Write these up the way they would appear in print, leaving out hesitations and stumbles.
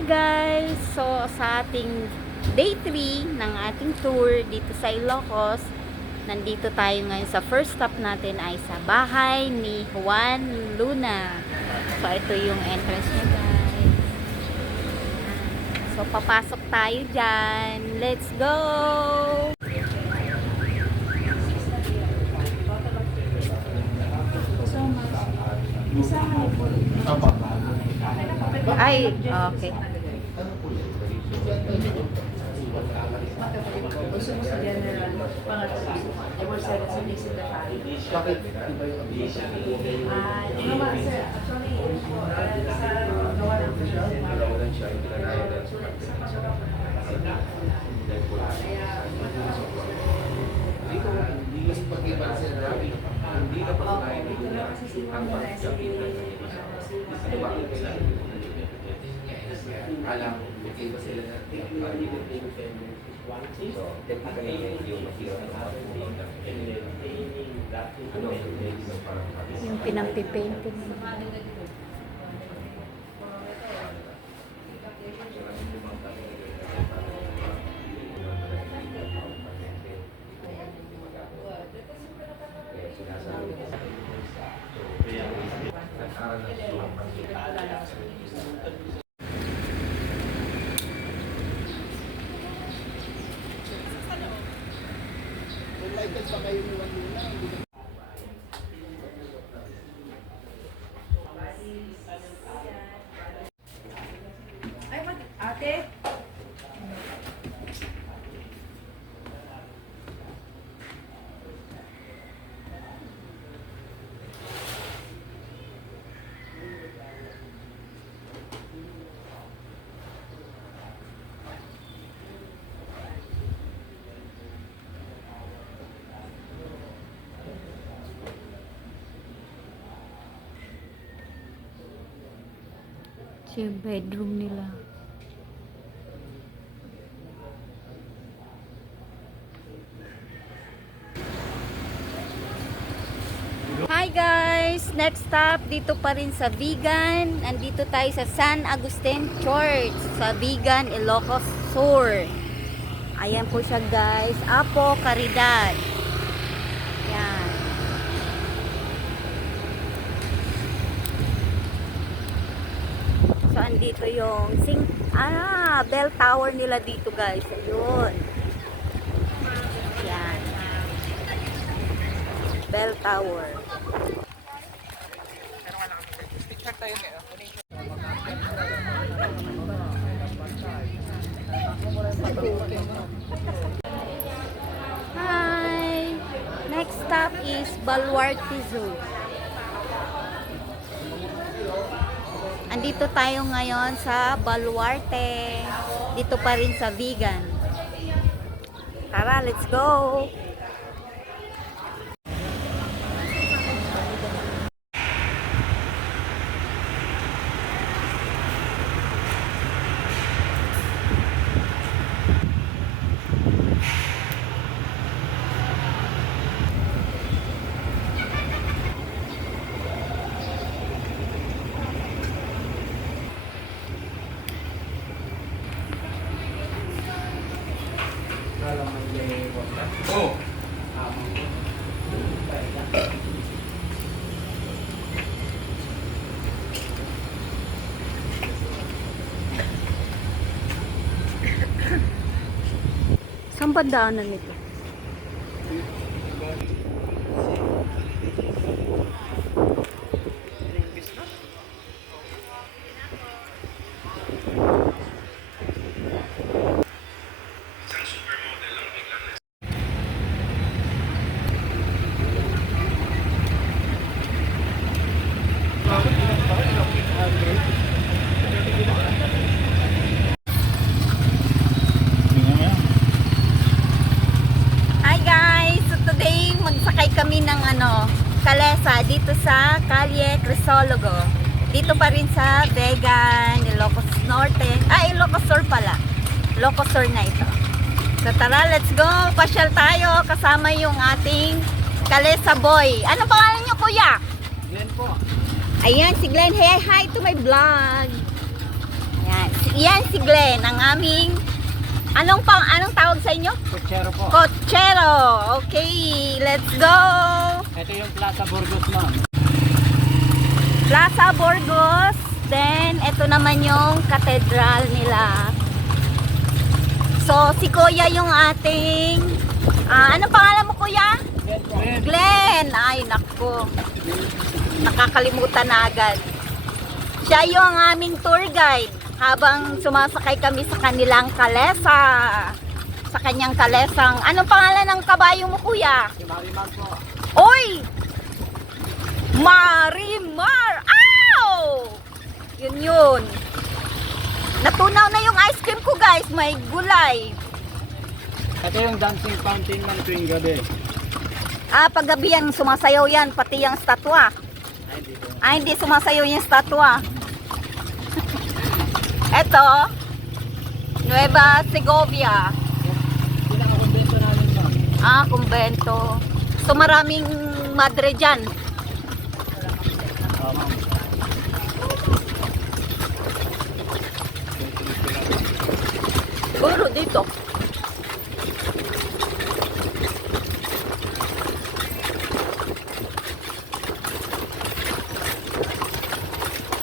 Hi guys! So sa ating day 3 ng ating tour dito sa Ilocos, nandito tayo ngayon sa first stop natin ay sa bahay ni Juan Luna. So ito yung entrance niya guys. So papasok tayo dyan. Let's go! Ay, okay. Gusto mo sa general, pangatlo, ever seven sa basic na tayo. Bakit? Iba yung ambition. Gawa, sir, actually, sa gawa ng Nawalan siya, hindi na natin. Dito, mas pag-iba sa grabe. Hindi ka pa kaya dito na ang alam, okay ba sila na so, technically, yung material Yung pinampipainting. Ay, ate? Ito yung bedroom nila. Hi guys! Next stop, dito pa rin sa Vigan. Nandito tayo sa San Agustin Church sa Vigan, Ilocos Sur. Ayan po siya guys. Apo Caridad. Yan. So, andito yung bell tower nila dito guys. Ayun. Yan. Bell tower. Hi! Next stop is Baluarte Zoo. Andito tayo ngayon sa Baluarte. Dito pa rin sa Vigan. Tara, let's go! Oh! Saan ba daanan nito? Hi guys! So today magsakay kami ng Calesa dito sa Calle Crisologo. Dito pa rin sa Vegan, Ilocos Norte. Ilocos Sur pala. Ilocos Sur na ito. So tara, let's go! Pasyal tayo kasama yung ating Calesa boy. Ano pangalan nyo kuya? Glenn po. Ayan, si Glenn. Hey, hi to my vlog. Ayan, si Yan si Glenn, ang aming anong tawag sa inyo? Kutsero po. Cochero. Okay, let's go. Ito yung Plaza Burgos, ma'am. Plaza Burgos. Then, ito naman yung cathedral nila. So, si Kuya yung ating... anong pangalan mo, Kuya? Glenn. Ay, naku. Nakakalimutan na agad. Siya yung aming tour guide habang sumasakay kami sa kanilang kalesa. Sa kanyang kalesang... Anong pangalan ng kabayo mo, Kuya? Si Marimar po. Oy! Marimar! Ow! Yun. Natunaw na yung ice cream ko, guys. May gulay. Ito yung dancing fountain ng tuwing gabi. Paggabi yan, sumasayaw yan. Pati yung statwa. Hindi sumasayaw yung statwa. Ito, Nueva Segovia. Pinaka-convento namin, ma'am. Kumbento. So maraming madre dyan. Ma'am. Siguro dito.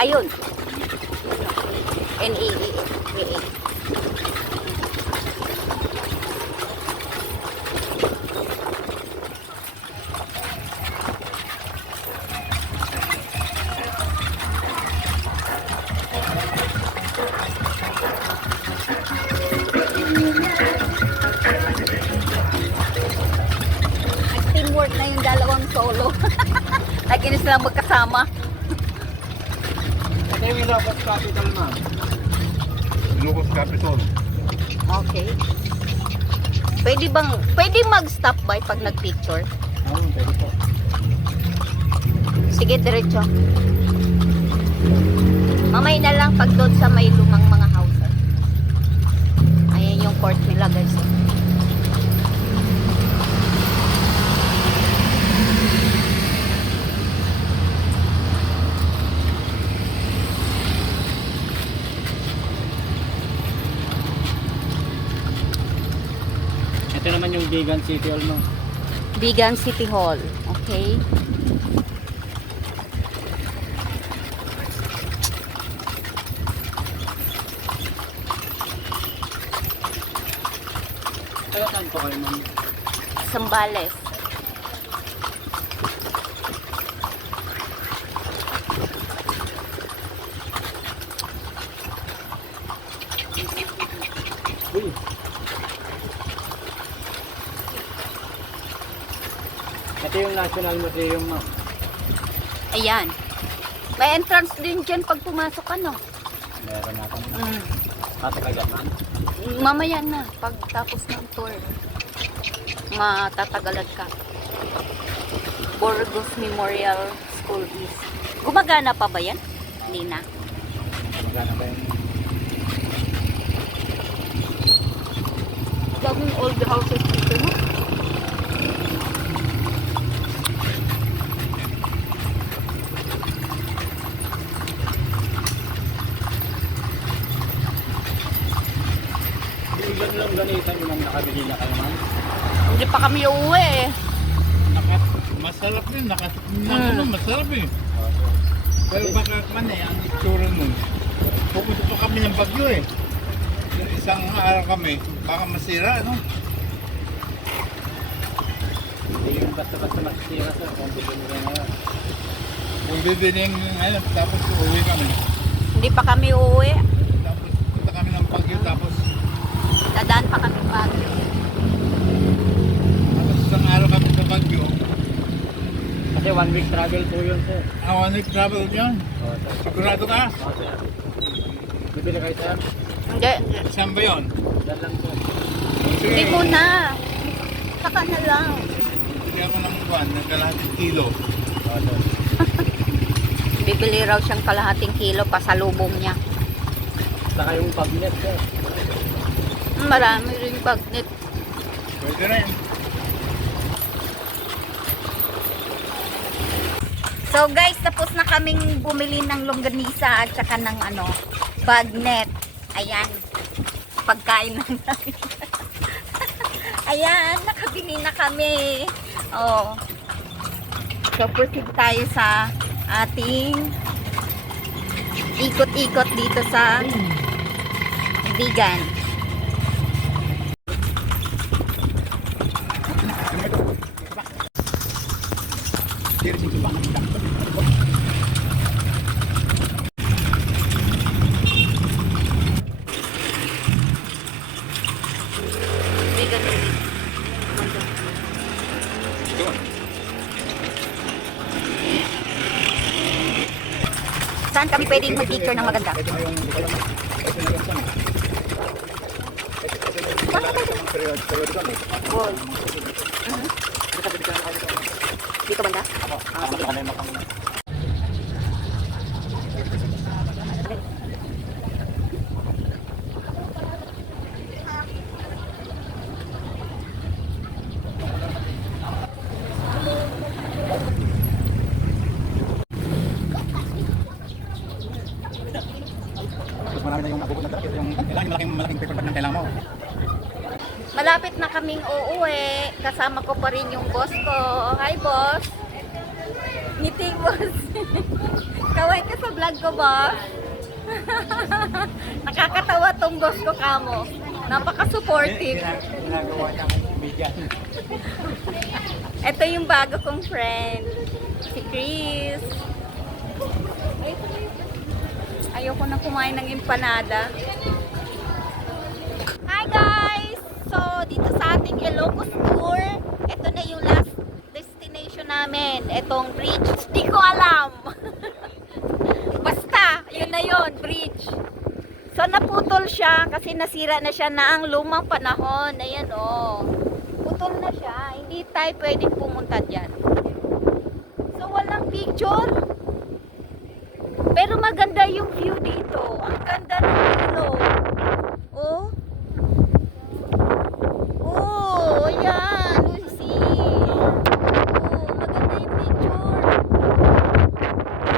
Ayun. NEE. Teamwork na yung dalawang solo. Lagi na silang magkasama. Ito yung Ilocos Capital, ma'am. Lucas Capitol. Okay. Pwede mag-stop by pag nag-picture? Pwede po. Sige, diretso. Mamay na lang pag doon sa may lumang mga houses. Ayan yung court nila, guys. Ito naman yung Vegan City Hall, ma'am. Vegan City Hall. Okay. Kaya saan po kayo, ma'am? Zambales. Uy. Ito yung National Museum, ma'am. Ayan. May entrance din dyan pag pumasok, ano? Meron natin. Pasok agad, ma'am. Mamaya na, pag tapos ng tour. Matatagalan ka. Burgos Memorial School East. Gumagana pa ba yan? Hindi na. Magana ba yun? Daming old houses dito, no? Yung lang ganito yung nakabili na kayo, ma'am. Hindi pa kami uuwi eh. Masarap din. Masarap eh. Pero baka man ang itsura nun. Pupunta pa kami ng Bagyo eh. Isang araw kami, baka masira, no? Hindi yung basta-basta magsira, sir. Kung bibili na ngayon. Kung bibiling, tapos uwi kami. Hindi pa kami uuwi. Tapos punta kami ng Bagyo, tapos Dadaan pa kami Baguio. isang araw kami sa Bagyo. Kasi 1 week travel po yun, sir. 1 week travel yun. Oo, sir. Sigurado ka? Oo, sir. Bibili kayo, sir? Hindi. Saan ba yun? Dan lang po. Hindi muna. Saka na lang. Bili ako ng buwan, ng kalahating kilo. Oo, sir. Bibili raw siyang kalahating kilo pa sa lubong niya. Saka yung pagnet, sir. Marami rin bagnet. Pwede rin. So guys, tapos na kaming bumili ng longganisa at saka ng bagnet. Ayan. Pagkain na namin. Ayan, nakabili na kami. Oh. So, proceed tayo sa ating ikot-ikot dito sa vegan. Vegan. Saan kami pwedeng mag-picture ng maganda? Dito banda? Marami na yung abubot na truck. Yung malaking paper bag na kailangan mo. Malapit na kaming uuwi. Kasama ko pa rin yung boss ko. Hi, boss. Meeting, boss. Kaway ka sa vlog ko, boss. Nakakatawa tong boss ko, kamo. Napaka-supportive. Ginagawa niyang vegan. Ito yung bago kong friend. Si Chris. Ayoko na kumain ng empanada. Hi guys! So, dito sa ating Ilocos tour, ito na yung last destination namin. Itong bridge. Di ko alam. Basta, yun na yun, bridge. So, naputol siya kasi nasira na siya na ang lumang panahon. Ayan o. Putol na siya. Hindi tayo pwedeng pumunta dyan. So, walang picture. Pero maganda yung view dito. Ang ganda ng ilog. Oh. Oh, ayan. Lucy. Oh, maganda yung picture.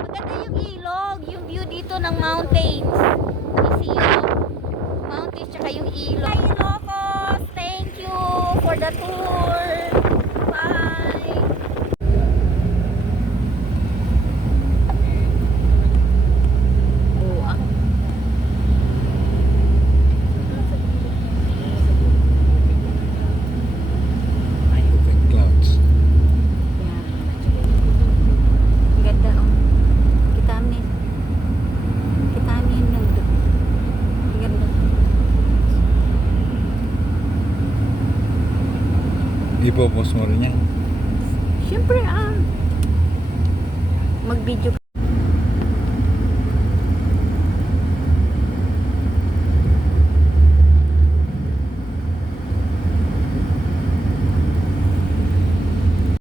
Maganda yung ilog. Yung view dito ng mountains. Lucy, oh. Mountains tsaka yung ilog. Hi, Ilocos. Thank you for the tour. Bye. Clouds. Ang ganda, oh. Kita amin. Kita amin ng ang ganda. Ipopost mo rin yan. Siyempre, mag-video